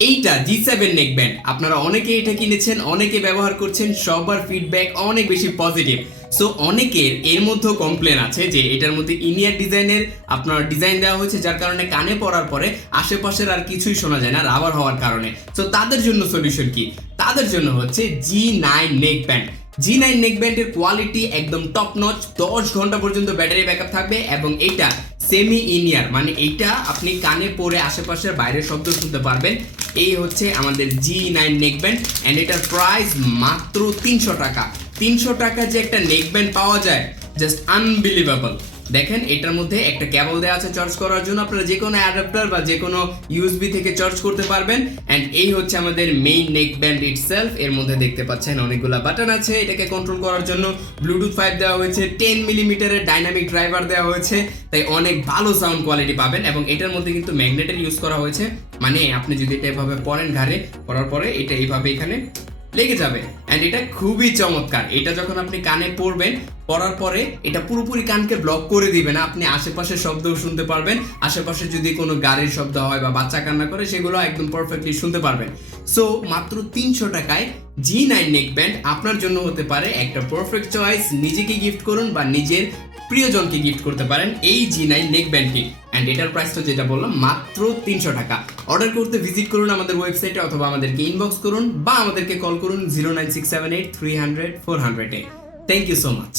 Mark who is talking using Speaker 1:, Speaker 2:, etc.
Speaker 1: এইটা G seven neck band আপনারা অনেকে এটা কিনেছেন, অনেকে ব্যবহার করছেন, সবার ফিডব্যাক অনেক বেশি পজিটিভ সো অনেকের এর মধ্যেও কমপ্লেন আছে যে এটার মধ্যে ইনিয়ার ডিজাইনের আপনার ডিজাইন দেওয়া হয়েছে, যার কারণে কানে পড়ার পরে আশেপাশের আর কিছুই শোনা যায় না রাবার হওয়ার কারণে। সো তাদের জন্য সলিউশন কি? তাদের জন্য হচ্ছে G nine neckband G nine neck ব্যান্ডের কোয়ালিটি একদম টপ নচ দশ ঘণ্টা পর্যন্ত ব্যাটারি ব্যাকআপ থাকবে এবং এটা সেমি ইনিয়ার মানে এইটা আপনি কানে পরে আশেপাশের বাইরের শব্দ শুনতে পারবেন। এই হচ্ছে আমাদের জি নাইন নেকব্যান্ড অ্যান্ড এটার প্রাইস মাত্র তিনশো টাকা। তিনশো টাকা যে একটা নেক ব্যান্ড পাওয়া যায় জাস্ট আনবিলিভেবল দেখেন, এটার মধ্যে একটা কেবল দেওয়া আছে চার্জ করার জন্য, আপনারা যে কোনো অ্যাডাপ্টার বা যে কোনো ইউএসবি থেকে চার্জ করতে পারবেন। অ্যান্ড এই হচ্ছে আমাদের মেইন নেক ব্যান্ড ইটসেলফ এর মধ্যে দেখতে পাচ্ছেন অনেকগুলো বাটন আছে, এটাকে কন্ট্রোল করার জন্য ব্লুটুথ ফাইভ দেওয়া হয়েছে টেন মিলিমিটারের ডাইনামিক ড্রাইভার দেওয়া হয়েছে। তাই অনেক ভালো সাউন্ড কোয়ালিটি পাবেন এবং এটার মধ্যে কিন্তু ম্যাগনেটের ইউজ করা হয়েছে। মানে আপনি যদি এটা এভাবে পরেন ঘাড়ে পরার পরে এটা এইভাবে এখানে লেগে যাবে। অ্যান্ড এটা খুবই চমৎকার। এটা যখন আপনি কানে পরবেন পরার পরে এটা পুরোপুরি কানকে ব্লক করে দিবে না আপনি আশেপাশের শব্দও শুনতে পারবেন। আশেপাশে যদি কোনো গাড়ির শব্দ হয় বা বাচ্চা কান্না করে, সেগুলো একদম পারফেক্টলি শুনতে পারবেন। সো মাত্র তিনশো টাকায় জি নাইন নেক ব্যান্ড আপনার জন্য হতে পারে। একটা পারফেক্ট চয়েস নিজেকে গিফট করুন বা নিজের প্রিয়জনকে গিফট করতে পারেন এই জি নাইন নেক ব্যান্ডটি অ্যান্ড এটার প্রাইস তো যেটা বললাম, মাত্র তিনশো টাকা। অর্ডার করতে ভিজিট করুন আমাদের ওয়েবসাইটে অথবা আমাদেরকে ইনবক্স করুন বা আমাদেরকে কল করুন zero nine six seven eight three hundred four হান্ড্রেডে থ্যাংক ইউ সো মাচ